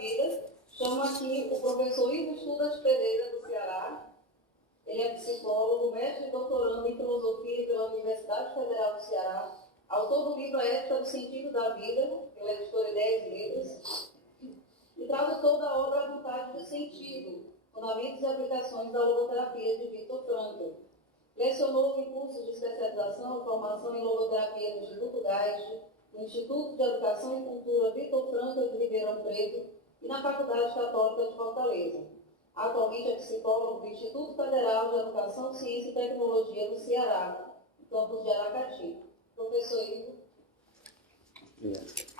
vida, chamo aqui o professor Ivo Estudas Pereira, do Ceará. Ele é psicólogo, mestre e doutorando em filosofia pela Universidade Federal do Ceará, autor do livro A Ética do Sentido da Vida, pela editora Ideias Livres, e tradutor da obra A Vontade do Sentido, Fundamentos e Aplicações da Logoterapia, de Viktor Frankl. Lecionou em cursos de especialização e formação em logoterapia no Instituto Geist, no Instituto de Educação e Cultura Viktor Frankl de Ribeirão Preto e na Faculdade Católica de Fortaleza. Atualmente é psicólogo do Instituto Federal de Educação, Ciência e Tecnologia do Ceará, no campus de Aracati. Professor Ivo. Obrigado.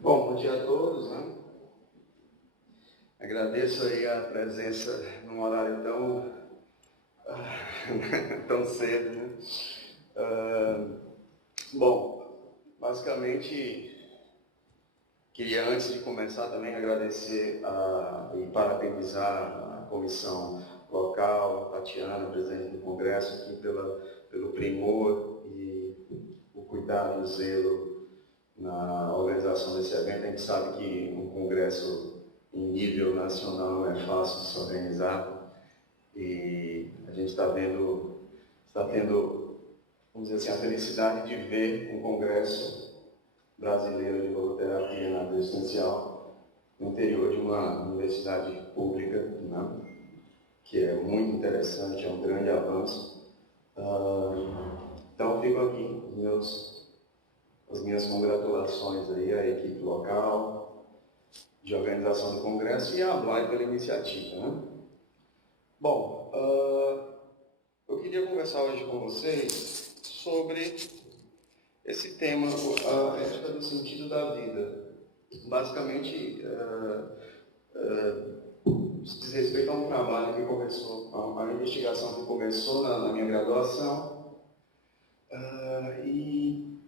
Bom dia a todos, né? Agradeço aí a presença num horário tão cedo, né? Bom, basicamente, queria antes de começar também agradecer e parabenizar a comissão local, a Tatiana, presidente do Congresso, aqui pelo primor e o cuidado e o zelo na organização desse evento. A gente sabe que um congresso em nível nacional não é fácil de se organizar e a gente está tendo, vamos dizer assim, a felicidade de ver um congresso brasileiro de logoterapia na área existencial no interior de uma universidade pública, né? Que é muito interessante, é um grande avanço. Então, fico aqui as minhas congratulações aí à equipe local de organização do congresso e à Blay pela iniciativa, né? Bom, eu queria conversar hoje com vocês sobre esse tema, a ética do sentido da vida. Basicamente, diz respeito a um trabalho que começou, a uma investigação que começou na minha graduação e,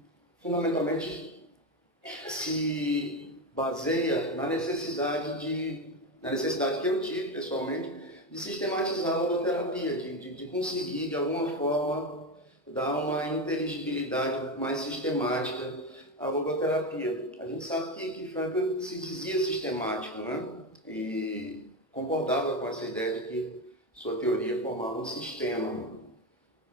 fundamentalmente, se baseia na necessidade que eu tive, pessoalmente, de sistematizar a logoterapia, de conseguir, de alguma forma, dar uma inteligibilidade mais sistemática à logoterapia. A gente sabe que Frankl se dizia sistemático, né? E concordava com essa ideia de que sua teoria formava um sistema.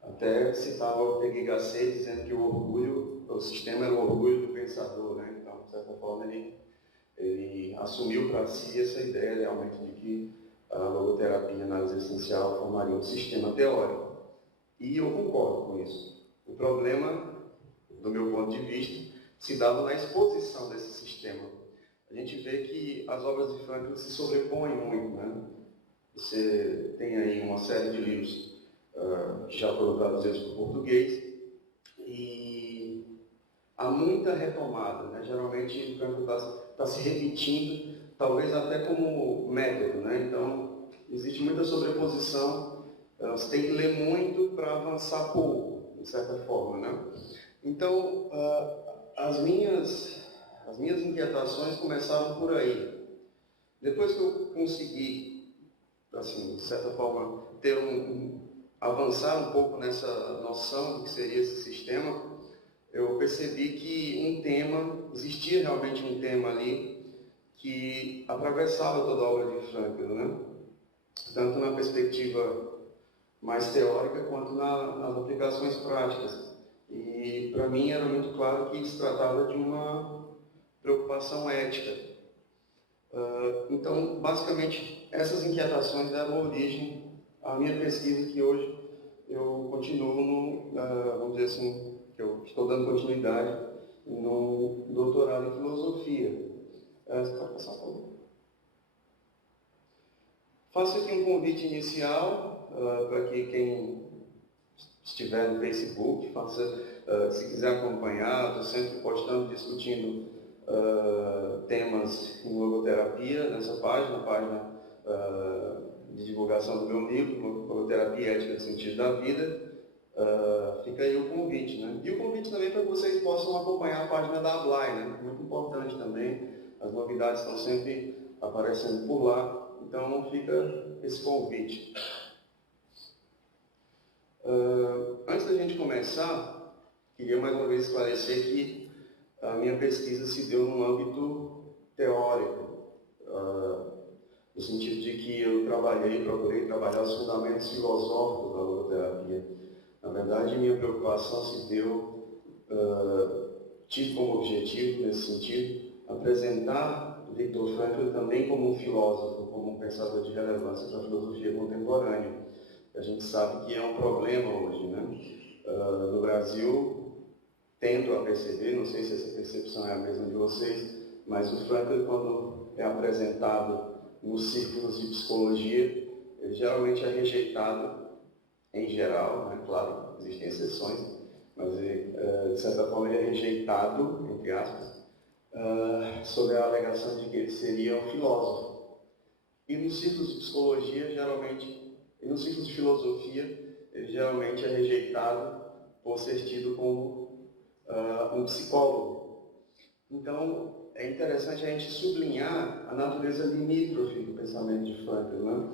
Até citava Ortega y Gasset dizendo que o sistema era o orgulho do pensador, né? Então, de certa forma, ele assumiu para si essa ideia realmente de que a logoterapia na análise existencial formaria um sistema teórico. E eu concordo com isso. O problema, do meu ponto de vista, se dava na exposição desse sistema. A gente vê que as obras de Frankl se sobrepõem muito, né? Você tem aí uma série de livros que já foram traduzidos para o português e há muita retomada, né? Geralmente o Frankl está se repetindo, talvez até como método, né? Então, existe muita sobreposição, você tem que ler muito para avançar pouco, de certa forma, né? Então, as minhas inquietações começaram por aí. Depois que eu consegui, assim, de certa forma, avançar um pouco nessa noção do que seria esse sistema, eu percebi que existia realmente um tema ali que atravessava toda a obra de Frankl, né? Tanto na perspectiva mais teórica quanto nas aplicações práticas. E para mim era muito claro que se tratava de uma preocupação ética. Então, basicamente, essas inquietações deram origem à minha pesquisa, que hoje eu continuo, vamos dizer assim, que eu estou dando continuidade no doutorado em filosofia. Você pode passar, por favor? Faço aqui um convite inicial para que quem estiver no Facebook, se quiser acompanhar, estou sempre postando, discutindo temas em logoterapia nessa página de divulgação do meu livro, Logoterapia e Ética do Sentido da Vida. Fica aí o convite, né? E o convite também para que vocês possam acompanhar a página da Ablai, né? Muito importante também, as novidades estão sempre aparecendo por lá, então fica esse convite. Antes da gente começar, queria mais uma vez esclarecer que a minha pesquisa se deu no âmbito teórico, no sentido de que eu procurei trabalhar os fundamentos filosóficos da logoterapia. Na verdade, minha preocupação se deu, tive como objetivo, nesse sentido, apresentar Viktor Frankl também como um filósofo, como um pensador de relevância para a filosofia contemporânea. A gente sabe que é um problema hoje, né? No Brasil, tendo a perceber, não sei se essa percepção é a mesma de vocês, mas o Frankl, quando é apresentado nos círculos de psicologia, ele geralmente é rejeitado em geral, né? Claro, existem exceções, mas ele, de certa forma ele é rejeitado, entre aspas, sob a alegação de que ele seria um filósofo. E nos círculos de psicologia, geralmente, e nos círculos de filosofia, ele geralmente é rejeitado por ser tido como um psicólogo. Então, é interessante a gente sublinhar a natureza limítrofe do pensamento de Frankl, né?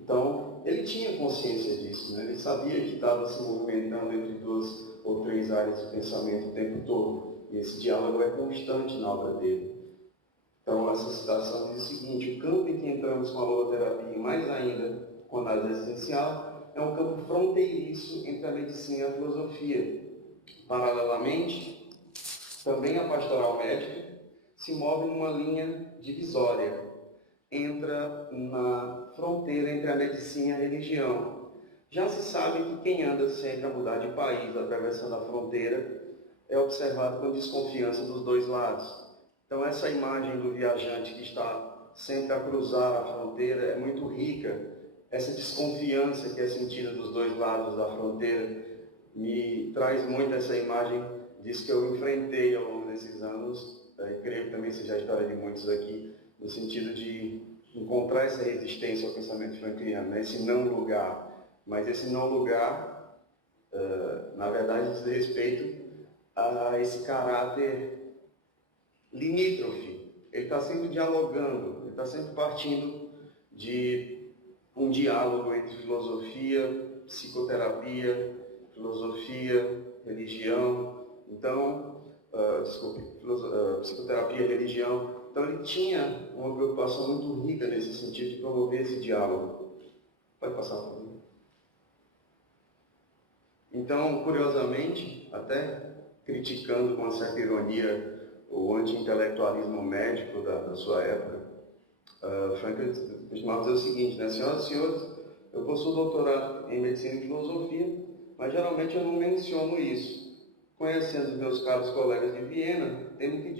Então, ele tinha consciência disso, né? Ele sabia que estava se movimentando entre 2 ou 3 áreas de pensamento o tempo todo, e esse diálogo é constante na obra dele. Então, essa citação diz o seguinte: o campo em que entramos com a logoterapia, e mais ainda com a análise existencial, é um campo fronteiriço entre a medicina e a filosofia. Paralelamente, também a pastoral médica se move numa linha divisória, entra na fronteira entre a medicina e a religião. Já se sabe que quem anda sempre a mudar de país, atravessando a fronteira, é observado com desconfiança dos 2 lados. Então essa imagem do viajante que está sempre a cruzar a fronteira é muito rica. Essa desconfiança que é sentida dos 2 lados da fronteira me traz muito essa imagem disso que eu enfrentei ao longo desses anos, e creio que também seja a história de muitos aqui, no sentido de encontrar essa resistência ao pensamento frankliano, né? Esse não lugar. Mas esse não lugar, na verdade, diz respeito a esse caráter limítrofe. Ele está sempre dialogando, ele está sempre partindo de um diálogo entre filosofia, psicoterapia, filosofia, religião. Então, psicoterapia e religião. Então ele tinha uma preocupação muito rica nesse sentido de promover esse diálogo. Pode passar, por favor. Então, curiosamente, até criticando com uma certa ironia o anti-intelectualismo médico da sua época, Frankl costumava dizer o seguinte, né? Senhoras e senhores, eu possuo doutorado em medicina e filosofia, mas geralmente eu não menciono isso. Conhecendo os meus caros colegas de Viena, temo que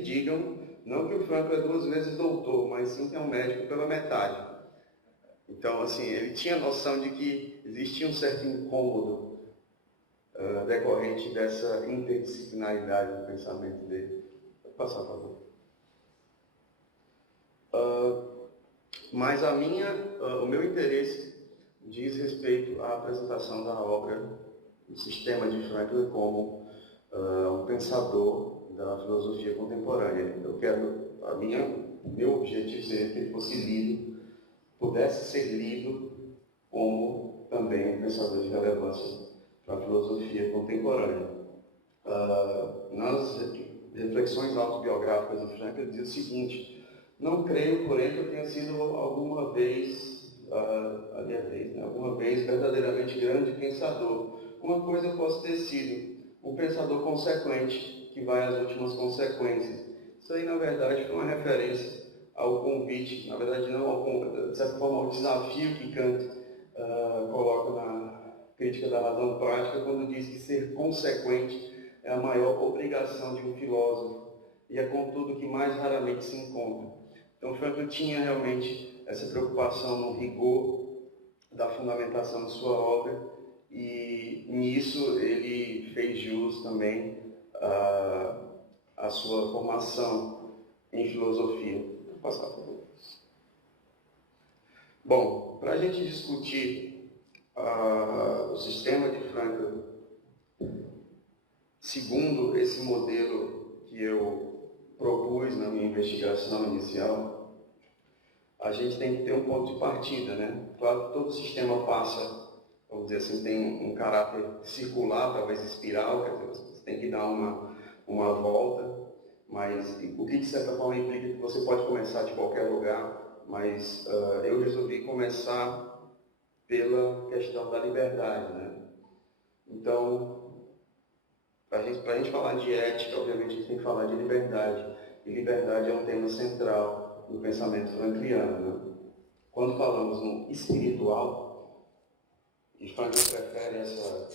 digam, não que o Frankl é 2 vezes doutor, mas sim que é um médico pela metade. Então, assim, ele tinha noção de que existia um certo incômodo decorrente dessa interdisciplinaridade do pensamento dele. Pode passar, por favor. Mas o meu interesse diz respeito à apresentação da obra, do sistema de Frankl como um pensador da filosofia contemporânea. Meu objetivo seria que ele fosse lido, pudesse ser lido como também um pensador de relevância para a filosofia contemporânea. Nas reflexões autobiográficas do Frankl, ele diz o seguinte: não creio, porém, que eu tenha sido alguma vez verdadeiramente grande pensador. Uma coisa eu posso ter sido, um pensador consequente, que vai às últimas consequências. Isso aí, na verdade, foi uma referência ao convite, na verdade não, de certa forma, ao desafio que Kant coloca na Crítica da Razão Prática, quando diz que ser consequente é a maior obrigação de um filósofo, e é contudo que mais raramente se encontra. Então, Frankl tinha realmente essa preocupação no rigor da fundamentação de sua obra, e nisso ele fez jus também à sua formação em filosofia. Vou passar, por favor. Bom, para a gente discutir o sistema de Frankl, segundo esse modelo que eu propus na minha investigação inicial, a gente tem que ter um ponto de partida, né? Claro que todo sistema passa, vamos dizer assim, tem um caráter circular, talvez espiral, quer dizer, você tem que dar uma volta, mas o que de certa forma implica que você pode começar de qualquer lugar, mas eu resolvi começar pela questão da liberdade, né? Então, para a gente falar de ética, obviamente a gente tem que falar de liberdade, e liberdade é um tema central no pensamento frankliano, né? Quando falamos no espiritual, e Frankl prefere essa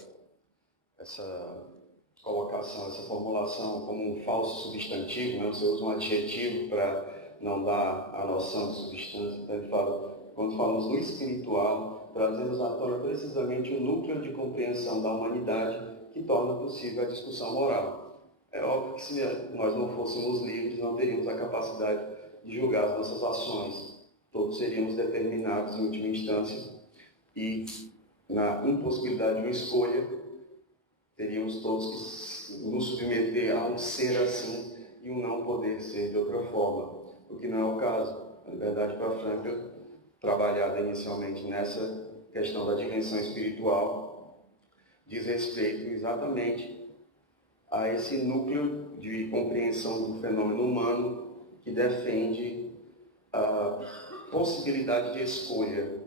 colocação, essa formulação como um falso substantivo, né? Você usa um adjetivo para não dar a noção de substância. Então ele fala, quando falamos no espiritual, trazemos à tona precisamente o núcleo de compreensão da humanidade que torna possível a discussão moral. É óbvio que se nós não fôssemos livres, não teríamos a capacidade de julgar as nossas ações. Todos seríamos determinados em última instância e, na impossibilidade de uma escolha, teríamos todos que nos submeter a um ser assim e um não poder ser de outra forma, o que não é o caso. A liberdade para Frankl, trabalhada inicialmente nessa questão da dimensão espiritual, diz respeito exatamente a esse núcleo de compreensão do fenômeno humano que defende a possibilidade de escolha,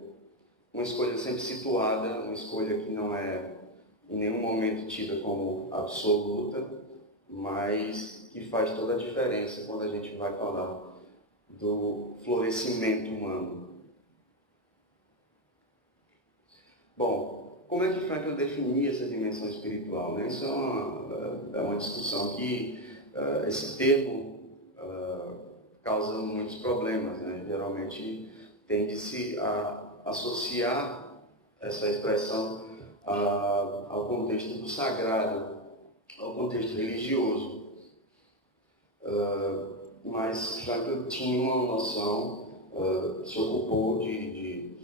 uma escolha sempre situada, uma escolha que não é em nenhum momento tida como absoluta, mas que faz toda a diferença quando a gente vai falar do florescimento humano. Bom, como é que Frankl definia essa dimensão espiritual, né? Isso é uma discussão que esse termo causa muitos problemas, né? Geralmente tende-se a associar essa expressão ao contexto do sagrado, ao contexto religioso. Mas Frankl tinha uma noção, se ocupou de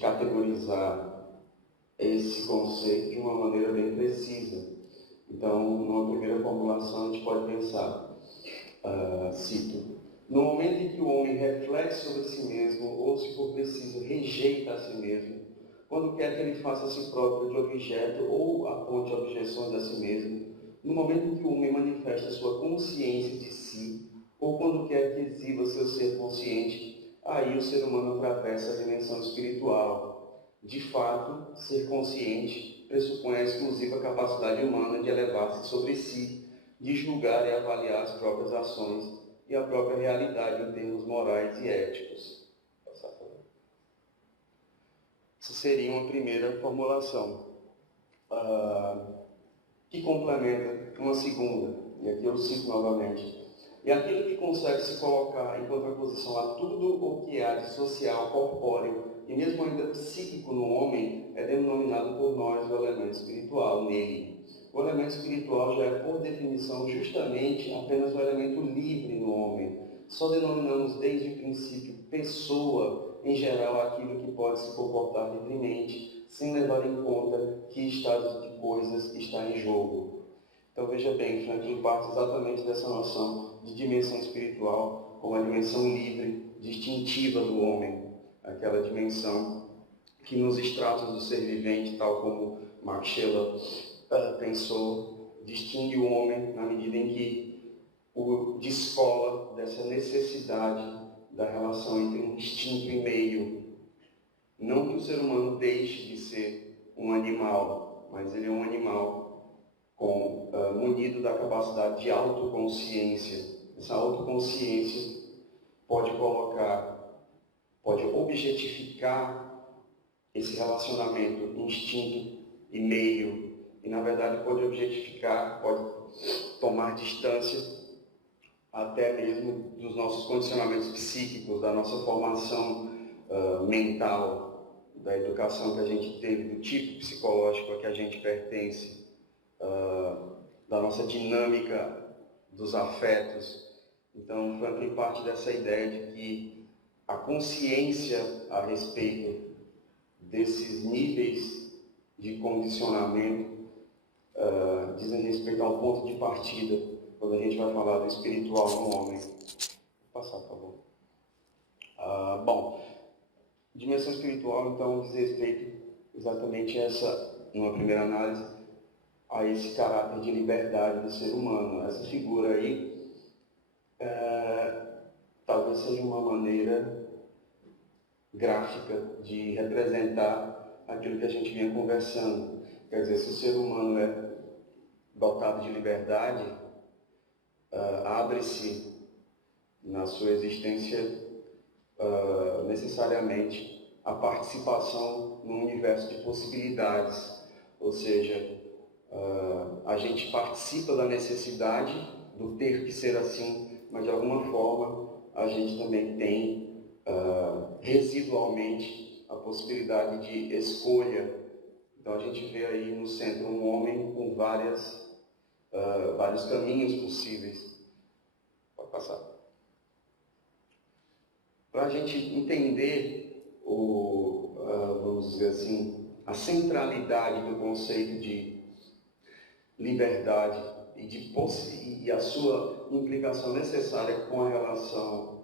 categorizar esse conceito de uma maneira bem precisa. Então, numa primeira formulação, a gente pode pensar, cito, no momento em que o homem reflete sobre si mesmo, ou se for preciso, rejeita a si mesmo, quando quer que ele faça a si próprio de objeto ou aponte objeções a si mesmo, no momento em que o homem manifesta sua consciência de si, ou quando quer que exiba seu ser consciente, aí o ser humano atravessa a dimensão espiritual. De fato, ser consciente pressupõe a exclusiva capacidade humana de elevar-se sobre si, de julgar e avaliar as próprias ações e a própria realidade em termos morais e éticos. Essa seria uma primeira formulação, que complementa uma segunda, e aqui eu cito novamente. E aquilo que consegue se colocar em contraposição a tudo o que há de social, corpóreo e mesmo ainda psíquico no homem é denominado por nós o elemento espiritual nele. O elemento espiritual já é, por definição, justamente apenas o elemento livre no homem. Só denominamos desde o princípio pessoa, em geral, aquilo que pode se comportar livremente, sem levar em conta que estado de coisas está em jogo. Então veja bem, Frankl parte exatamente dessa noção de dimensão espiritual como a dimensão livre, distintiva do homem, aquela dimensão que nos estratos do ser vivente, tal como Max Scheler pensou, distingue o homem na medida em que o descola dessa necessidade da relação entre um instinto e meio. Não que o ser humano deixe de ser um animal, mas ele é um animal munido da capacidade de autoconsciência. Essa autoconsciência pode objetificar esse relacionamento instinto e meio, e na verdade pode objetificar, pode tomar distância até mesmo dos nossos condicionamentos psíquicos, da nossa formação mental, da educação que a gente teve, do tipo psicológico a que a gente pertence, da nossa dinâmica dos afetos. Então, Frankl parte dessa ideia de que a consciência a respeito desses níveis de condicionamento dizem respeito ao ponto de partida, quando a gente vai falar do espiritual no homem. Vou passar, por favor. Bom, dimensão espiritual, então, diz respeito exatamente essa, numa primeira análise, a esse caráter de liberdade do ser humano. Essa figura aí talvez seja uma maneira gráfica de representar aquilo que a gente vinha conversando. Quer dizer, se o ser humano é dotado de liberdade, abre-se na sua existência necessariamente a participação num universo de possibilidades, ou seja, a gente participa da necessidade do ter que ser assim, mas de alguma forma a gente também tem residualmente a possibilidade de escolha. Então a gente vê aí no centro um homem com vários caminhos possíveis. Pode passar. Para a gente entender, vamos dizer assim, a centralidade do conceito de liberdade e a sua implicação necessária com a relação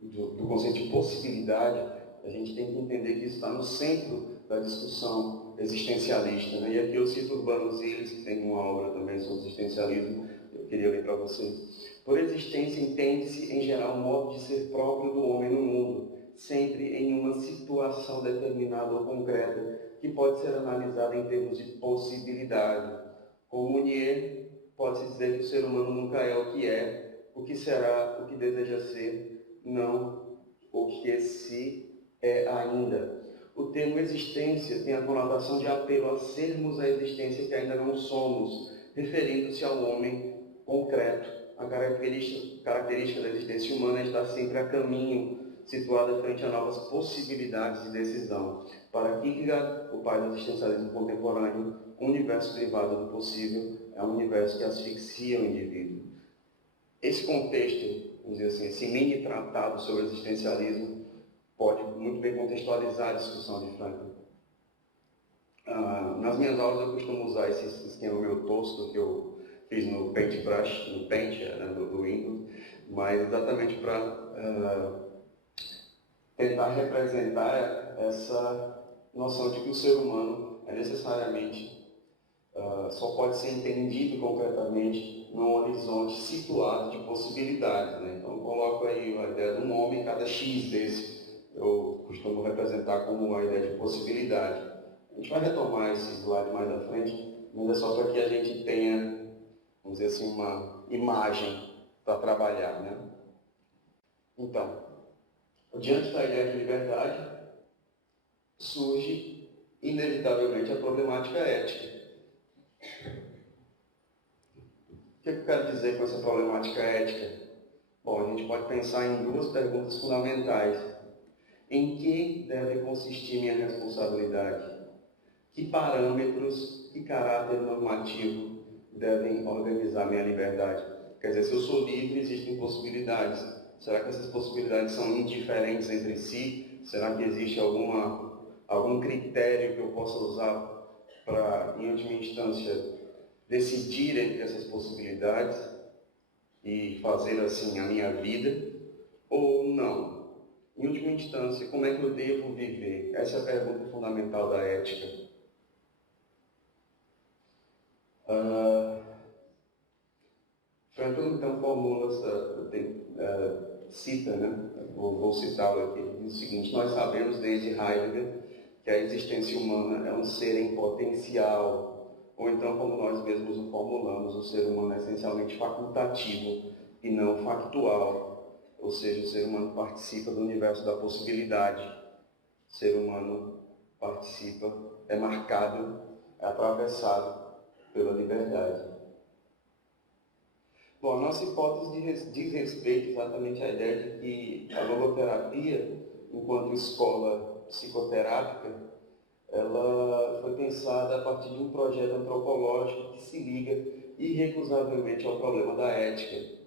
do conceito de possibilidade, a gente tem que entender que isso está no centro da discussão existencialista, né? E aqui eu cito Urbano Ziles, que tem uma obra também sobre existencialismo, eu queria ler para vocês. Por existência entende-se, em geral, um modo de ser próprio do homem no mundo, sempre em uma situação determinada ou concreta, que pode ser analisada em termos de possibilidade. Com Mounier, pode-se dizer que o ser humano nunca é o que é, o que será, o que deseja ser, não o que se é ainda. O termo existência tem a conotação de apelo a sermos a existência que ainda não somos, referindo-se ao homem concreto. A característica da existência humana é estar sempre a caminho, situada frente a novas possibilidades de decisão. Para Kierkegaard, o pai do existencialismo contemporâneo, o universo privado do possível é um universo que asfixia o indivíduo. Esse contexto, vamos dizer assim, esse mini tratado sobre existencialismo, pode muito bem contextualizar a discussão de Franklin. Nas minhas aulas eu costumo usar esse esquema meu tosco que eu fiz no Paintbrush, no Paint, do Windows, mas exatamente para tentar representar essa noção de que o ser humano é necessariamente só pode ser entendido concretamente num horizonte situado de possibilidades, né? Então coloco aí a ideia de um homem, cada X desse eu costumo representar como a ideia de possibilidade. A gente vai retomar esse slide mais à frente, mas é só para que a gente tenha, vamos dizer assim, uma imagem para trabalhar, né? Então, diante da ideia de liberdade, surge inevitavelmente a problemática ética. O que eu quero dizer com essa problemática ética? Bom, a gente pode pensar em duas perguntas fundamentais. Em que deve consistir minha responsabilidade? Que parâmetros, que caráter normativo devem organizar minha liberdade? Quer dizer, se eu sou livre, existem possibilidades. Será que essas possibilidades são indiferentes entre si? Será que existe algum critério que eu possa usar para, em última instância, decidir entre essas possibilidades e fazer assim a minha vida? Ou não? Em última instância, como é que eu devo viver? Essa é a pergunta fundamental da ética. Franklin, então, formula cita, né? Vou citá-lo aqui. Diz o seguinte: nós sabemos desde Heidegger que a existência humana é um ser em potencial, ou então, como nós mesmos o formulamos, o ser humano é essencialmente facultativo e não factual. Ou seja, o ser humano participa do universo da possibilidade. O ser humano participa, é marcado, é atravessado pela liberdade. Bom, a nossa hipótese diz respeito exatamente à ideia de que a logoterapia, enquanto escola psicoterápica, ela foi pensada a partir de um projeto antropológico que se liga irrecusavelmente ao problema da ética.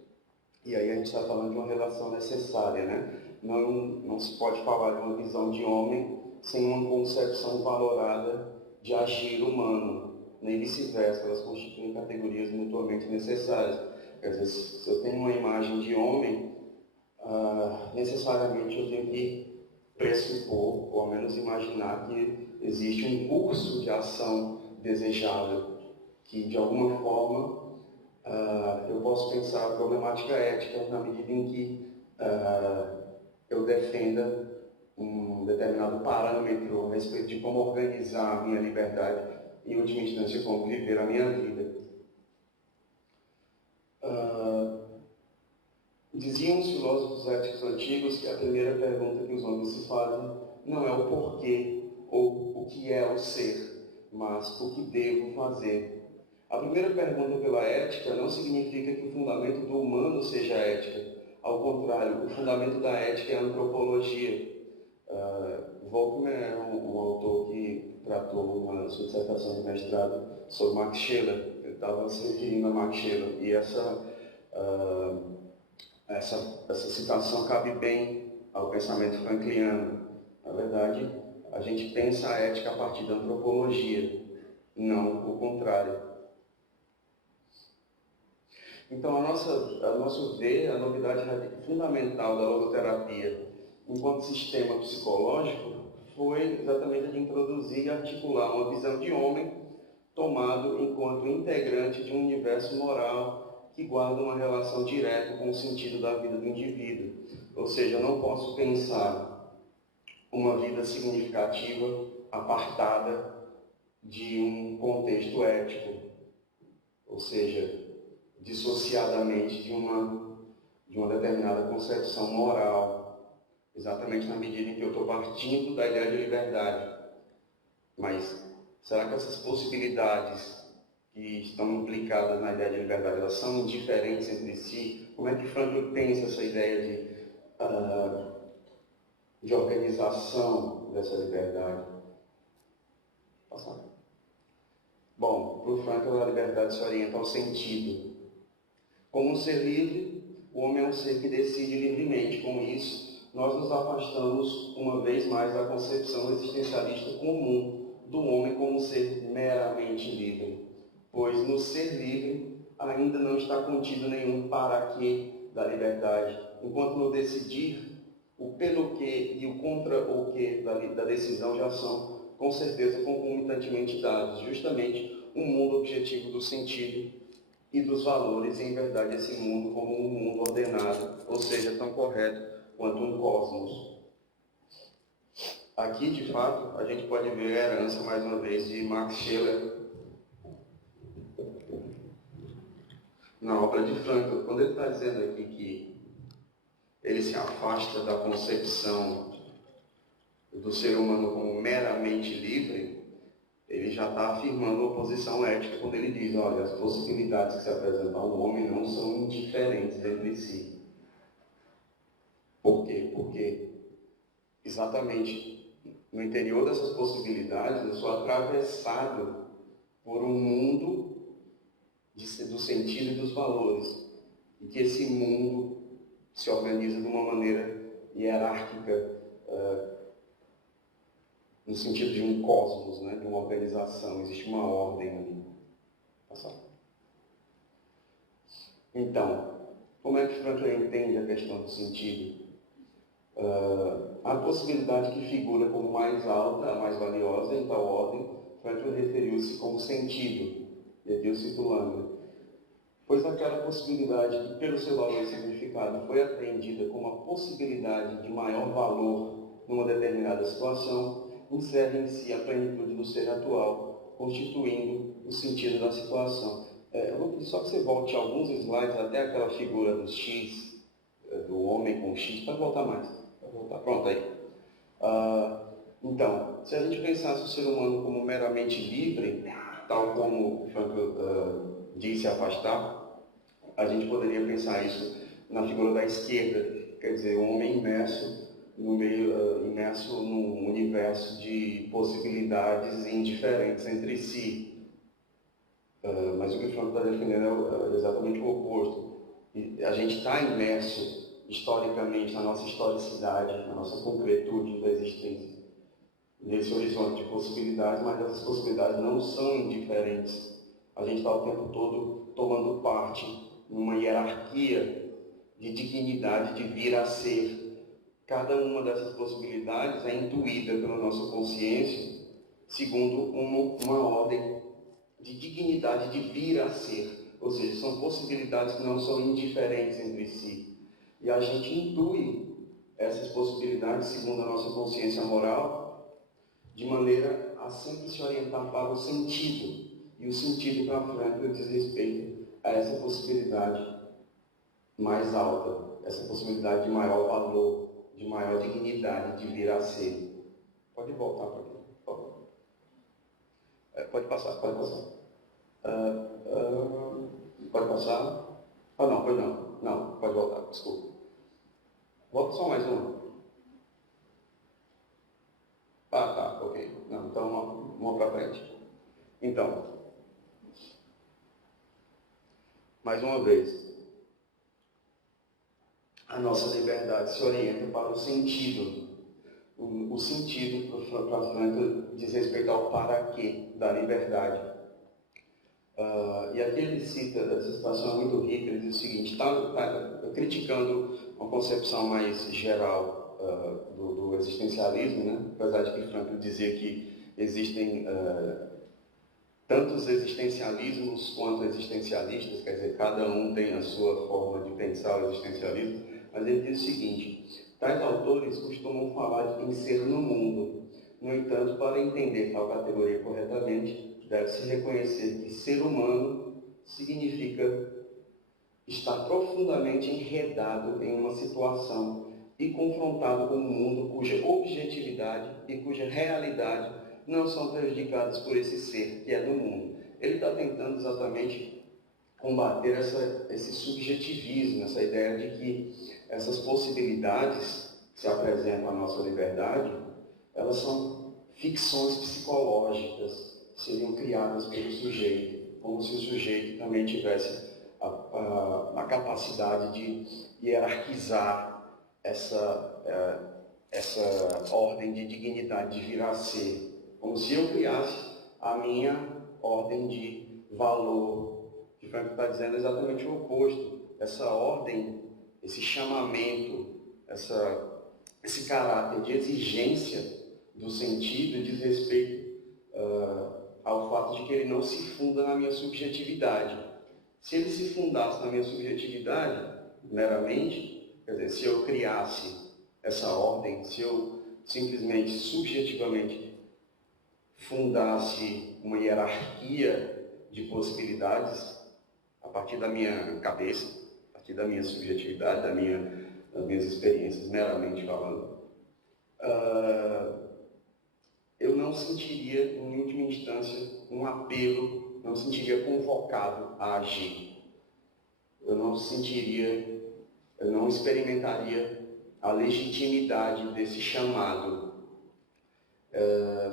E aí a gente está falando de uma relação necessária, né? Não se pode falar de uma visão de homem sem uma concepção valorada de agir humano, nem vice-versa, elas constituem categorias mutuamente necessárias. Quer dizer, se eu tenho uma imagem de homem, necessariamente eu tenho que pressupor, ou ao menos imaginar que existe um curso de ação desejável, que de alguma forma eu posso pensar a problemática ética na medida em que eu defenda um determinado parâmetro a respeito de como organizar a minha liberdade e, em última instância, como viver a minha vida. Diziam os filósofos éticos antigos que a primeira pergunta que os homens se fazem não é o porquê ou o que é o ser, mas o que devo fazer. A primeira pergunta pela ética não significa que o fundamento do humano seja a ética. Ao contrário, o fundamento da ética é a antropologia. Volkmann é um autor que tratou uma sua dissertação de mestrado sobre Max Scheler. Ele estava se referindo a Max Scheler. E essa citação cabe bem ao pensamento frankliano. Na verdade, a gente pensa a ética a partir da antropologia, não o contrário. Então, a nosso ver, a novidade fundamental da logoterapia enquanto sistema psicológico foi exatamente a de introduzir e articular uma visão de homem tomado enquanto integrante de um universo moral que guarda uma relação direta com o sentido da vida do indivíduo. Ou seja, eu não posso pensar uma vida significativa apartada de um contexto ético, ou seja, dissociadamente de uma determinada concepção moral, exatamente na medida em que eu estou partindo da ideia de liberdade. Mas será que essas possibilidades que estão implicadas na ideia de liberdade, elas são indiferentes entre si? Como é que Frankl pensa essa ideia de organização dessa liberdade? Passar. Bom, para o Frankl, a liberdade se orienta ao sentido. Como um ser livre, o homem é um ser que decide livremente. Com isso, nós nos afastamos uma vez mais da concepção existencialista comum do homem como um ser meramente livre, pois no ser livre ainda não está contido nenhum para quê da liberdade, enquanto no decidir, o pelo que e o contra o que da decisão já são, com certeza, concomitantemente dados, justamente um mundo objetivo do sentido e dos valores, e em verdade esse mundo como um mundo ordenado, ou seja, tão correto quanto um cosmos. Aqui, de fato, a gente pode ver a herança, mais uma vez, de Max Scheler na obra de Frankl, quando ele está dizendo aqui que ele se afasta da concepção do ser humano como meramente livre, ele já está afirmando uma posição ética quando ele diz, olha, as possibilidades que se apresentam ao homem não são indiferentes entre si. Por quê? Porque exatamente no interior dessas possibilidades eu sou atravessado por um mundo do sentido e dos valores, e que esse mundo se organiza de uma maneira hierárquica, no sentido de um cosmos, né, de uma organização, existe uma ordem ali. Então, como é que Frankl entende a questão do sentido? A possibilidade que figura como mais alta, a mais valiosa em tal ordem, Frankl referiu-se como sentido, e aqui eu cito Langer, pois aquela possibilidade que, pelo seu valor e significado, foi apreendida como a possibilidade de maior valor numa determinada situação, encerra em si a plenitude do ser atual, constituindo o sentido da situação. Eu vou pedir só que você volte alguns slides até aquela figura do X, do homem com X, para voltar mais. Pronto, aí. Então, se a gente pensasse o ser humano como meramente livre, tal como Frankl disse afastar, a gente poderia pensar isso na figura da esquerda, quer dizer, um homem imerso imerso num universo de possibilidades indiferentes entre si. Mas o que o Frankl está defendendo é exatamente o oposto. E a gente está imerso historicamente na nossa historicidade, na nossa concretude da existência, nesse horizonte de possibilidades, mas essas possibilidades não são indiferentes. A gente está o tempo todo tomando parte numa hierarquia de dignidade de vir a ser. Cada uma dessas possibilidades é intuída pela nossa consciência segundo uma ordem de dignidade de vir a ser. Ou seja, são possibilidades que não são indiferentes entre si. E a gente intui essas possibilidades segundo a nossa consciência moral de maneira a sempre se orientar para o sentido. E o sentido para frente diz respeito a essa possibilidade mais alta, essa possibilidade de maior valor, de maior dignidade de vir a ser. Pode voltar para aqui, por favor. Pode passar, pode passar. Pode passar? Ah, não, pode não. Não, pode voltar, desculpa. Volta só mais uma. Ah, tá, ok. Não, então uma para frente. Então, mais uma vez, a nossa liberdade se orienta para o sentido. O sentido, para Franklin, diz respeito ao para quê da liberdade. E aqui ele cita, essa citação é muito rica, ele diz o seguinte, está criticando uma concepção mais geral do existencialismo, né? Apesar de que Franklin dizia que existem tantos existencialismos quanto existencialistas, quer dizer, cada um tem a sua forma de pensar o existencialismo, mas ele diz o seguinte, tais autores costumam falar em ser no mundo. No entanto, para entender tal categoria corretamente, deve-se reconhecer que ser humano significa estar profundamente enredado em uma situação e confrontado com um mundo cuja objetividade e cuja realidade não são prejudicadas por esse ser que é do mundo. Ele está tentando exatamente combater esse subjetivismo, essa ideia de que essas possibilidades que se apresentam à nossa liberdade, elas são ficções psicológicas, seriam criadas pelo sujeito, como se o sujeito também tivesse a capacidade de hierarquizar essa ordem de dignidade de vir a ser, como se eu criasse a minha ordem de valor. Que Frank está dizendo exatamente o oposto. Essa ordem, esse chamamento, esse caráter de exigência do sentido diz respeito ao fato de que ele não se funda na minha subjetividade. Se ele se fundasse na minha subjetividade, meramente, quer dizer, se eu criasse essa ordem, se eu simplesmente, subjetivamente, fundasse uma hierarquia de possibilidades a partir da minha cabeça, a partir da minha subjetividade, das minhas experiências, meramente falando, eu não sentiria, em última instância, um apelo, não sentiria convocado a agir. Eu não experimentaria a legitimidade desse chamado.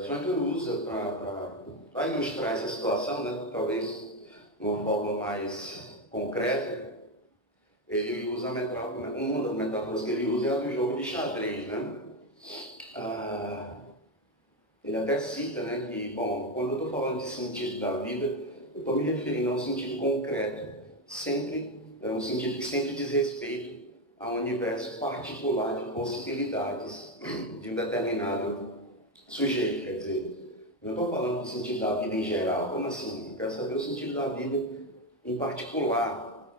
Franklin usa, para ilustrar essa situação, né, talvez de uma forma mais concreta, ele usa uma das metáforas que ele usa é a do jogo de xadrez, né? Ele até cita, né, que, bom, quando eu estou falando de sentido da vida, eu estou me referindo a um sentido concreto, um sentido que sempre diz respeito a um universo particular de possibilidades de um determinado sujeito, quer dizer, eu não estou falando do sentido da vida em geral, como assim? Eu quero saber o sentido da vida em particular,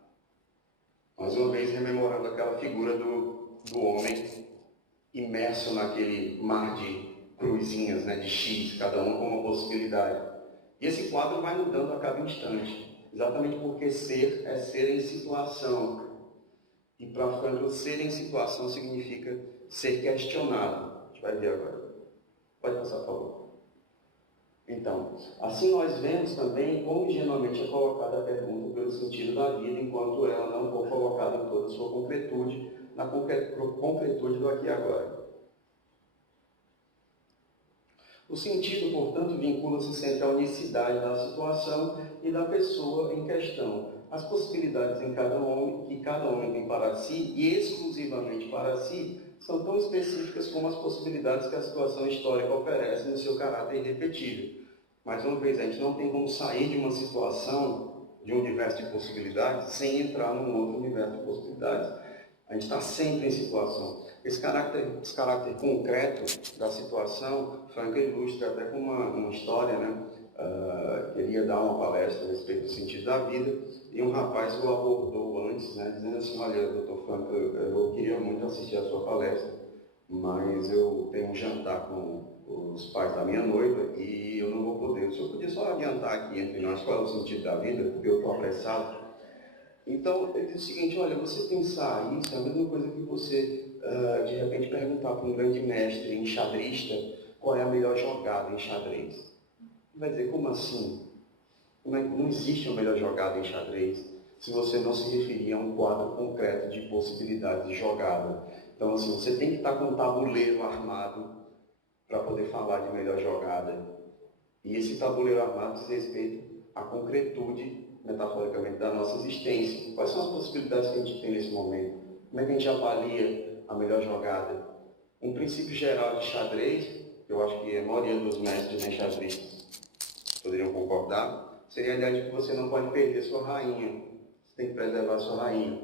mais uma vez rememorando aquela figura do homem imerso naquele mar de cruzinhas, né, de X, cada uma com uma possibilidade. E esse quadro vai mudando a cada instante, exatamente porque ser é ser em situação. E para Franklin, ser em situação significa ser questionado. A gente vai ver agora. Pode passar, por favor. Então, assim nós vemos também como ingenuamente é colocada a pergunta pelo sentido da vida, enquanto ela não for colocada em toda a sua concretude, na concretude do aqui e agora. O sentido, portanto, vincula-se sempre à unicidade da situação e da pessoa em questão. as possibilidades em cada homem, que cada homem tem para si, e exclusivamente para si, são tão específicas como as possibilidades que a situação histórica oferece no seu caráter irrepetível. Mais uma vez, a gente não tem como sair de uma situação, de um universo de possibilidades, sem entrar num outro universo de possibilidades. A gente está sempre em situação. Esse caráter concreto da situação, Frank ilustra até com uma história, né? Queria dar uma palestra a respeito do sentido da vida, e um rapaz o abordou antes, né, dizendo assim: olha, doutor Frank, eu queria muito assistir a sua palestra, mas eu tenho um jantar com os pais da minha noiva e eu não vou poder. O senhor podia só adiantar aqui entre nós qual é o sentido da vida, porque eu estou apressado? Então, ele diz o seguinte: olha, você pensar isso é a mesma coisa que você, de repente, perguntar para um grande mestre enxadrista qual é a melhor jogada em xadrez. Vai dizer, como assim? Não existe uma melhor jogada em xadrez se você não se referir a um quadro concreto de possibilidades de jogada. Então, assim, você tem que estar com um tabuleiro armado para poder falar de melhor jogada. E esse tabuleiro armado diz respeito à concretude, metaforicamente, da nossa existência. Quais são as possibilidades que a gente tem nesse momento? Como é que a gente avalia a melhor jogada? Um princípio geral de xadrez, que eu acho que a maioria dos mestres em xadrez poderiam concordar, seria a ideia de que você não pode perder sua rainha, você tem que preservar sua rainha.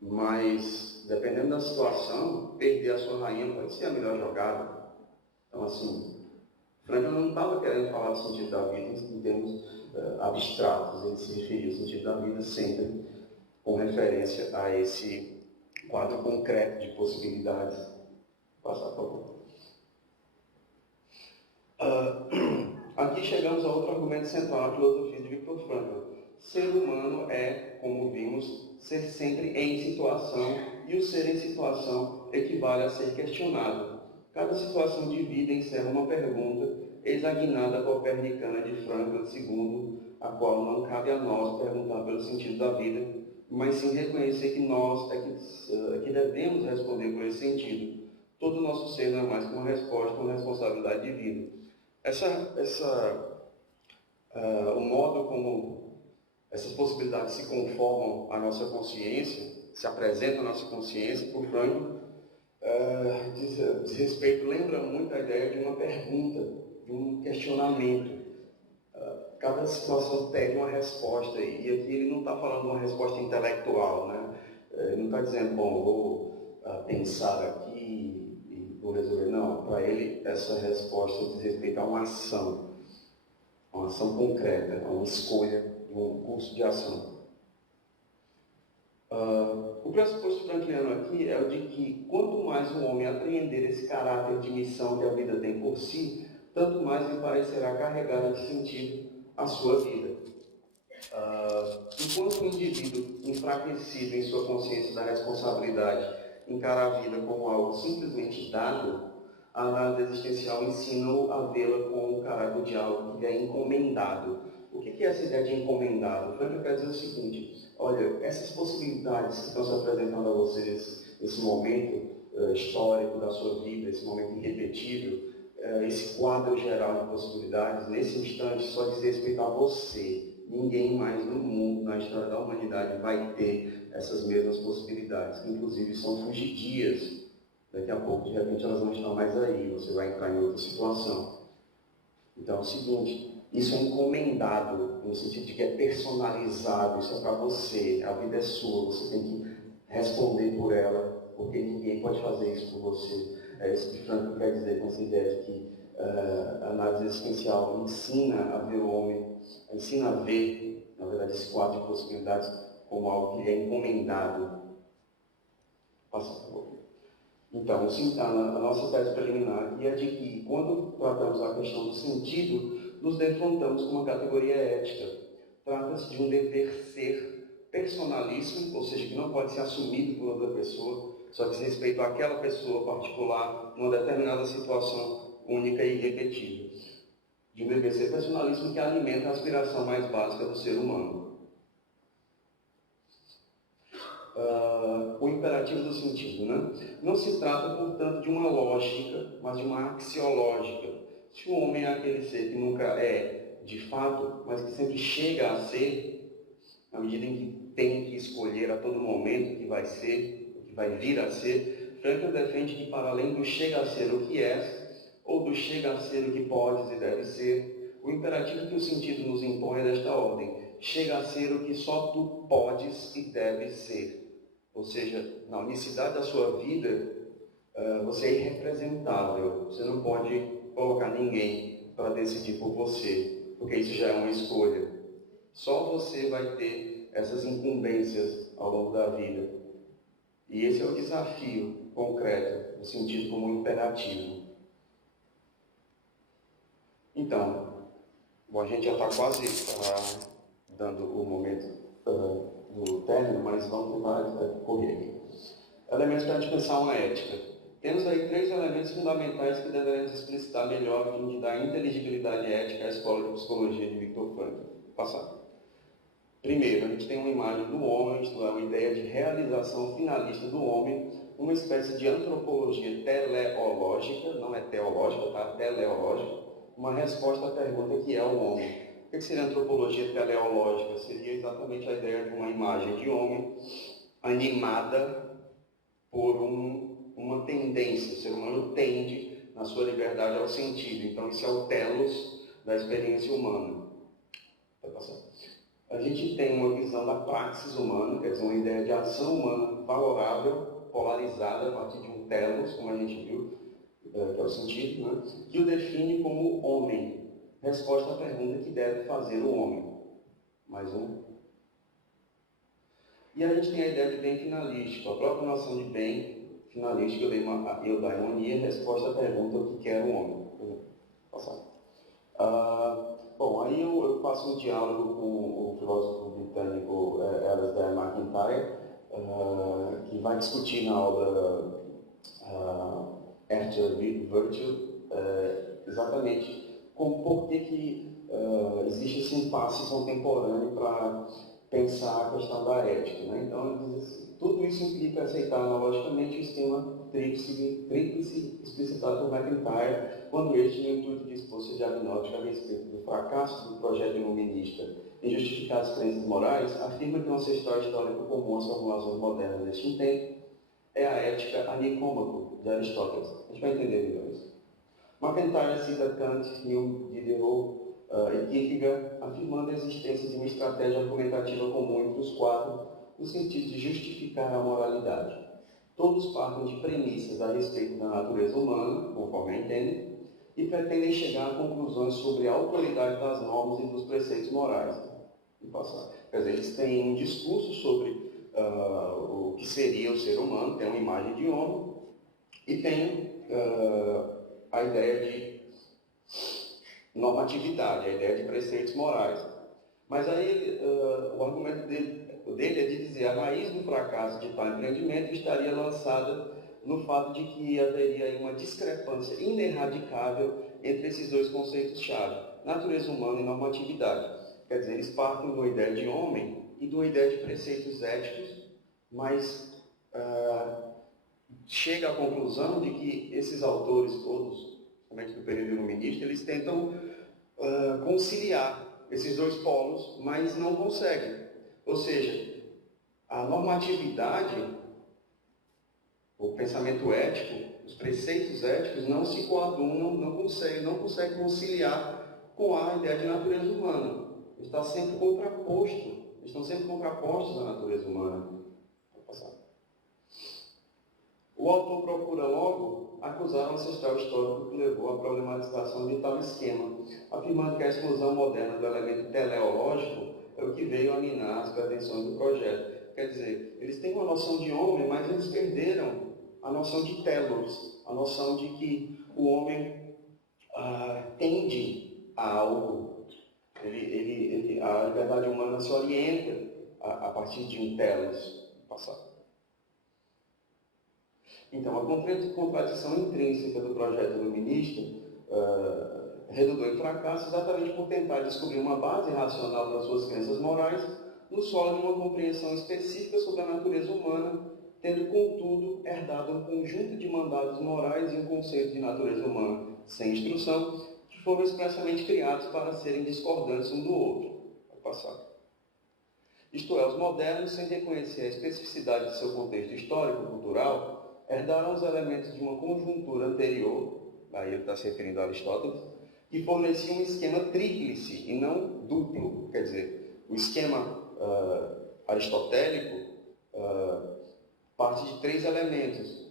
Mas, dependendo da situação, perder a sua rainha pode ser a melhor jogada. Então, assim, Franklin não estava querendo falar do sentido da vida em termos abstratos, ele se referia ao sentido da vida sempre com referência a esse quadro concreto de possibilidades. Passar, por favor. Aqui chegamos a outro argumento central na filosofia de Viktor Frankl. Ser humano é, como vimos, ser sempre em situação, e o ser em situação equivale a ser questionado. Cada situação de vida encerra uma pergunta examinada copernicana de Frankl, segundo a qual não cabe a nós perguntar pelo sentido da vida, mas sim reconhecer que nós é que devemos responder por esse sentido. Todo o nosso ser não é mais que uma resposta, uma responsabilidade de vida. O modo como essas possibilidades se conformam à nossa consciência, se apresentam à nossa consciência, por Frankl, diz respeito, lembra muito a ideia de uma pergunta, de um questionamento. Cada situação pede uma resposta, e aqui ele não está falando de uma resposta intelectual, né? Ele não está dizendo, bom, vou pensar aqui e vou resolver. Não, para ele essa resposta diz respeito a uma ação concreta, a uma escolha, um curso de ação. O pressuposto frankliano aqui é o de que quanto mais o homem apreender esse caráter de missão que a vida tem por si, tanto mais lhe parecerá carregada de sentido a sua vida. Enquanto o indivíduo enfraquecido em sua consciência da responsabilidade encara a vida como algo simplesmente dado, a análise existencial ensina-o a vê-la com o caráter de algo que é encomendado. O que é essa ideia de encomendado? Frankl quer dizer o seguinte: olha, essas possibilidades que estão se apresentando a vocês nesse momento histórico da sua vida, esse momento irrepetível, esse quadro geral de possibilidades, nesse instante, só diz respeito a você. Ninguém mais no mundo, na história da humanidade, vai ter essas mesmas possibilidades, que inclusive são fugidias. Daqui a pouco, de repente, elas não estão mais aí, você vai entrar em outra situação. Então é o seguinte: isso é encomendado, no sentido de que é personalizado, isso é para você, a vida é sua, você tem que responder por ela, porque ninguém pode fazer isso por você. É isso que Frankl quer dizer com essa ideia de que a análise existencial ensina a ver o homem, ensina a ver, na verdade, esse quadro de possibilidades como algo que é encomendado. Passa, por favor. Então, a nossa tese preliminar é de que, quando tratamos a questão do sentido, nos defrontamos com uma categoria ética. Trata-se de um dever ser personalíssimo, ou seja, que não pode ser assumido por outra pessoa, só diz respeito àquela pessoa particular, numa determinada situação única e irrepetível. De um dever ser personalíssimo que alimenta a aspiração mais básica do ser humano. O imperativo do sentido, né? Não se trata, portanto, de uma lógica, mas de uma axiológica. Se o homem é aquele ser que nunca é de fato, mas que sempre chega a ser, na medida em que tem que escolher a todo momento o que vai ser, o que vai vir a ser, Frankl defende que para além do chega a ser o que és, ou do chega a ser o que podes e deve ser, o imperativo que o sentido nos impõe é desta ordem: chega a ser o que só tu podes e deves ser. Ou seja, na unicidade da sua vida, você é irrepresentável. Você não pode colocar ninguém para decidir por você, porque isso já é uma escolha. Só você vai ter essas incumbências ao longo da vida. E esse é o desafio concreto, no sentido como um imperativo. Então, bom, a gente já está quase dando o momento do término, mas vamos tentar correr aqui. Elementos para a gente pensar uma ética. Temos aí 3 elementos fundamentais que devemos explicitar melhor a fim de dar inteligibilidade ética à escola de psicologia de Viktor Frankl. Passar. Primeiro, a gente tem uma imagem do homem, isto é, uma ideia de realização finalista do homem, uma espécie de antropologia teleológica, não é teológica, tá? Teleológica, uma resposta à pergunta que é o homem. O que seria antropologia teleológica? Seria exatamente a ideia de uma imagem de homem animada por uma tendência. O ser humano tende, na sua liberdade, ao sentido. Então, isso é o telos da experiência humana. A gente tem uma visão da praxis humana, quer dizer, uma ideia de ação humana valorável, polarizada a partir de um telos, como a gente viu, que é o sentido, né? Que o define como homem. Resposta à pergunta que deve fazer o homem. Mais um. E a gente tem a ideia de bem finalístico, a própria noção de bem finalístico, eudaimonia, resposta à pergunta o que quer o homem. Passar. Bom, aí eu faço um diálogo com o filósofo britânico Alasdair MacIntyre, que vai discutir na obra After Virtue exatamente por que existe esse impasse contemporâneo para pensar a questão da ética. Né? Então, ele diz assim, tudo isso implica aceitar analogicamente o esquema tríplice explicitado por MacIntyre, quando este, no intuito de expor-se diagnóstico a respeito do fracasso do projeto iluminista em justificar as crenças morais, afirma que um ancestral histórico comum às formulações modernas deste tempo é a ética a Nicômaco, de Aristóteles. A gente vai entender melhor isso. MacIntyre cita Kant, Hume, Diderot e Kierkegaard, afirmando a existência de uma estratégia argumentativa comum entre os 4, no sentido de justificar a moralidade. Todos partem de premissas a respeito da natureza humana, conforme a entendem, e pretendem chegar a conclusões sobre a autoridade das normas e dos preceitos morais. Quer dizer, eles têm um discurso sobre o que seria o ser humano, tem uma imagem de homem, e tem a ideia de normatividade, a ideia de preceitos morais. Mas aí o argumento dele é de dizer a raiz do fracasso de tal empreendimento estaria lançada no fato de que haveria aí uma discrepância ineradicável entre esses dois conceitos-chave, natureza humana e normatividade. Quer dizer, eles partem de uma ideia de homem e de uma ideia de preceitos éticos, mas chega à conclusão de que esses autores todos, principalmente do período iluminista, eles tentam conciliar esses dois polos, mas não conseguem. Ou seja, a normatividade, o pensamento ético, os preceitos éticos não se coadunam, não conseguem conciliar com a ideia de natureza humana. Está sempre contraposto, estão sempre contrapostos à natureza humana. Vou passar. O autor procura logo acusar o ancestral histórico que levou à problematização de tal esquema, afirmando que a exclusão moderna do elemento teleológico é o que veio a minar as pretensões do projeto. Quer dizer, eles têm uma noção de homem, mas eles perderam a noção de telos, a noção de que o homem tende a algo. A liberdade humana se orienta a partir de um telos passado. Então, a contradição intrínseca do projeto iluminista redundou em fracasso exatamente por tentar descobrir uma base racional das suas crenças morais no solo de uma compreensão específica sobre a natureza humana, tendo, contudo, herdado um conjunto de mandados morais e um conceito de natureza humana sem instrução, que foram expressamente criados para serem discordantes um do outro. Vai passar. Isto é, os modernos, sem reconhecer a especificidade de seu contexto histórico-cultural, herdaram os elementos de uma conjuntura anterior, aí ele está se referindo a Aristóteles, que fornecia um esquema tríplice e não duplo. Quer dizer, o esquema aristotélico parte de 3 elementos.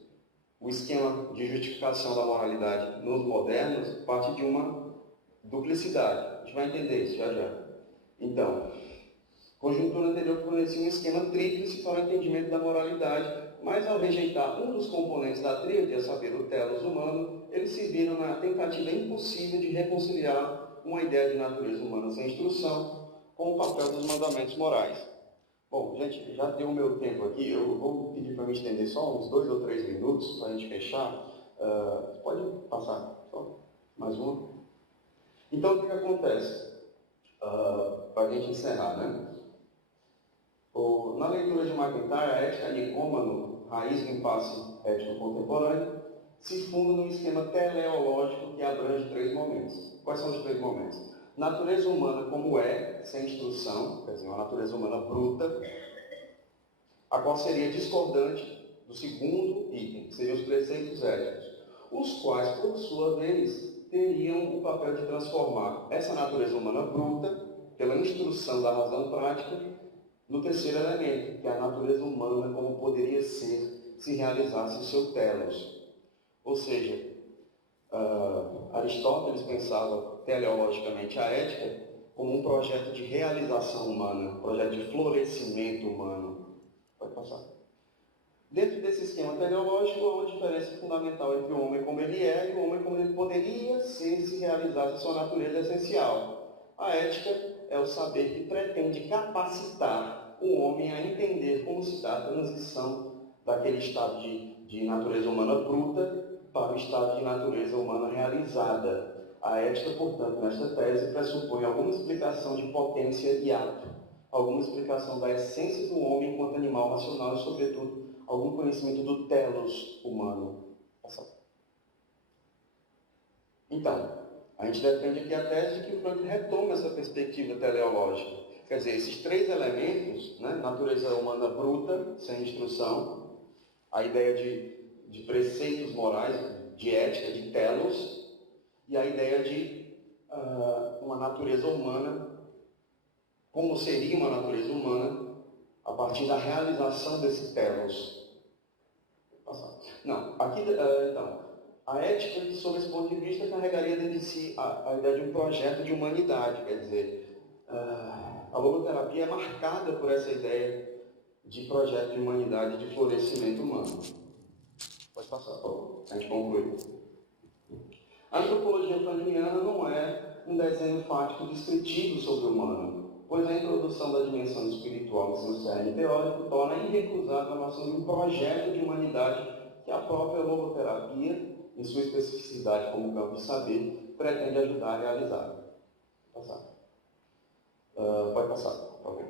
O esquema de justificação da moralidade nos modernos parte de uma duplicidade. A gente vai entender isso já já. Então, conjuntura anterior fornecia um esquema tríplice para o entendimento da moralidade, mas ao rejeitar um dos componentes da tríade, a saber, o telos humano, eles se viram na tentativa impossível de reconciliar uma ideia de natureza humana sem instrução com o papel dos mandamentos morais. Bom, gente, já deu o meu tempo aqui, eu vou pedir para me estender só uns 2 ou 3 minutos para a gente fechar. Pode passar, só mais uma. Então, o que acontece? Para a gente encerrar, né? Na leitura de MacIntyre, a ética nicômano, raiz do impasse ético contemporâneo, se funda num esquema teleológico que abrange 3 momentos. Quais são os 3 momentos? Natureza humana como é, sem instrução, quer dizer, uma natureza humana bruta, a qual seria discordante do segundo item, que seriam os preceitos éticos, os quais, por sua vez, teriam o papel de transformar essa natureza humana bruta, pela instrução da razão prática, no terceiro elemento, que é a natureza humana como poderia ser se realizasse o seu telos. Ou seja, Aristóteles pensava teleologicamente a ética como um projeto de realização humana, um projeto de florescimento humano. Pode passar. Dentro desse esquema teleológico, há uma diferença fundamental entre o homem como ele é e o homem como ele poderia ser se realizasse a sua natureza essencial. A ética é o saber que pretende capacitar o homem a entender como se dá a transição daquele estado de natureza humana bruta para o estado de natureza humana realizada. A ética, portanto, nesta tese, pressupõe alguma explicação de potência e ato, alguma explicação da essência do homem enquanto animal racional e, sobretudo, algum conhecimento do telos humano. Então, a gente defende aqui a tese de que o Frank retoma essa perspectiva teleológica. Quer dizer, esses 3 elementos, né, natureza humana bruta, sem instrução, a ideia de preceitos morais, de ética, de telos, e a ideia de uma natureza humana, como seria uma natureza humana, a partir da realização desse telos. Não, aqui, então, a ética, sob esse ponto de vista, carregaria dentro de si a ideia de um projeto de humanidade, quer dizer, a logoterapia é marcada por essa ideia de projeto de humanidade, de florescimento humano. Pode passar, por favor. A gente conclui. A antropologia freudiana não é um desenho fático descritivo sobre o humano, pois a introdução da dimensão espiritual no seu cerne teórico torna irrecusável a noção de um projeto de humanidade que a própria logoterapia, em sua especificidade como campo de saber, pretende ajudar a realizar. Passar. Pode passar, por favor.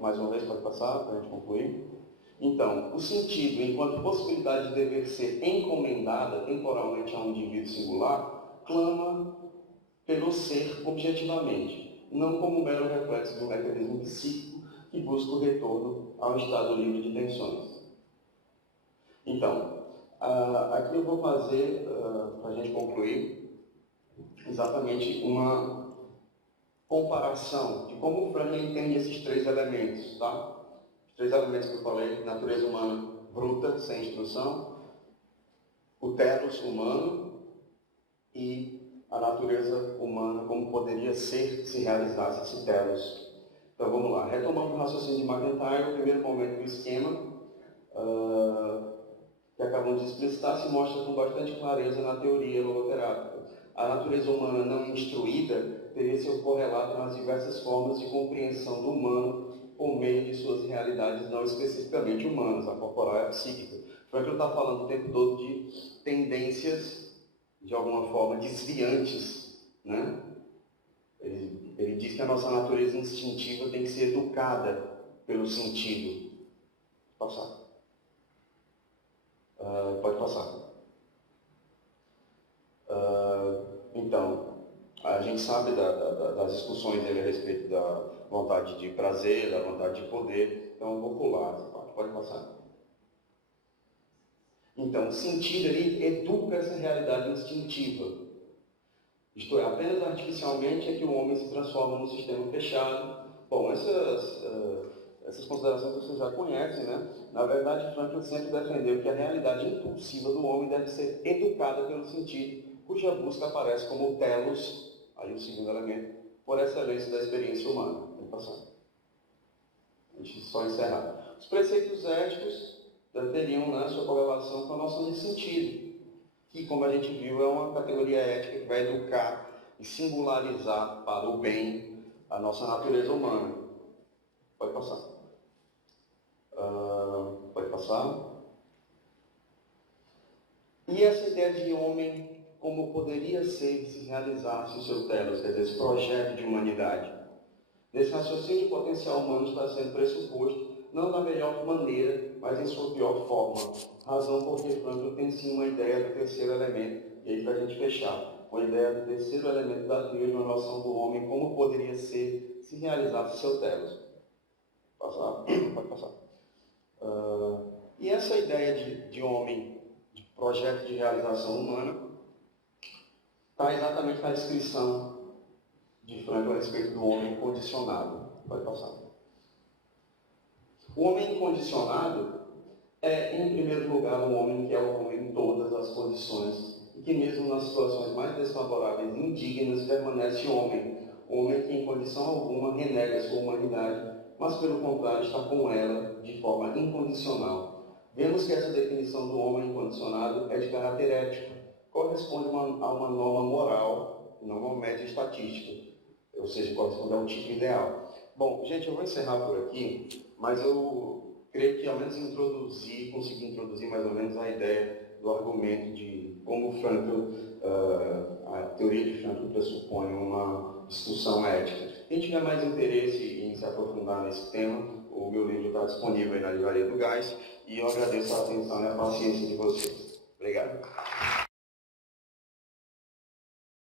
Mais uma vez, pode passar, para a gente concluir. Então, o sentido, enquanto possibilidade de dever ser encomendada temporalmente a um indivíduo singular, clama pelo ser objetivamente, não como mero reflexo de um mecanismo psíquico que busca o retorno ao estado livre de tensões. Então, aqui eu vou fazer, para a gente concluir, exatamente uma comparação de como o Franklin entende esses 3 elementos, tá? Os 3 elementos que eu falei: natureza humana bruta, sem instrução, o telos humano e a natureza humana como poderia ser se realizasse esse telos. Então vamos lá, retomando o raciocínio de MacIntyre, o primeiro momento do esquema, que acabamos de explicitar, se mostra com bastante clareza na teoria logoterápica. A natureza humana não instruída teria seu correlato nas diversas formas de compreensão do humano por meio de suas realidades não especificamente humanas, a corporal e a psíquica. Franklin está falando o tempo todo de tendências, de alguma forma, desviantes, né? Ele diz que a nossa natureza instintiva tem que ser educada pelo sentido. Passar. Pode passar. Então, a gente sabe das discussões dele a respeito da vontade de prazer, da vontade de poder, então eu vou pular essa parte, pode passar. Então, o sentido ele educa essa realidade instintiva. Isto é, apenas artificialmente é que o homem se transforma num sistema fechado. Bom, essas considerações vocês já conhecem, né? Na verdade, Franklin sempre defendeu que a realidade impulsiva do homem deve ser educada pelo sentido, cuja busca aparece como o telos, aí o segundo elemento, por excelência da experiência humana. Vamos passar. A gente só encerrar. Os preceitos éticos teriam, né, sua correlação com a noção de sentido, que, como a gente viu, é uma categoria ética que vai educar e singularizar para o bem a nossa natureza humana. Pode passar. Pode passar. E essa ideia de homem, como poderia ser se realizasse o seu telos, quer dizer, esse projeto de humanidade. Nesse raciocínio potencial humano está sendo pressuposto, não da melhor maneira, mas em sua pior forma. Razão porque Franklin tem sim uma ideia do terceiro elemento, e aí para a gente fechar, uma ideia do terceiro elemento da teoria, uma noção do homem, como poderia ser se realizasse seu telos. Passar? Pode passar. E essa ideia de homem, de projeto de realização humana, está exatamente na descrição de Franklin a respeito do homem condicionado. Pode passar. O homem incondicionado é, em primeiro lugar, um homem que é o homem em todas as condições e que mesmo nas situações mais desfavoráveis e indignas permanece homem. Homem que em condição alguma renega sua humanidade, mas pelo contrário está com ela de forma incondicional. Vemos que essa definição do homem incondicionado é de caráter ético, corresponde a uma norma moral, não uma média estatística, ou seja, corresponde a um tipo ideal. Bom, gente, eu vou encerrar por aqui, mas eu creio que ao menos consegui introduzir mais ou menos a ideia do argumento de como Franklin, a teoria de Franklin pressupõe uma discussão ética. Quem tiver mais interesse em se aprofundar nesse tema, o meu livro está disponível aí na Livraria do Gás, e eu agradeço a atenção e a paciência de vocês. Obrigado.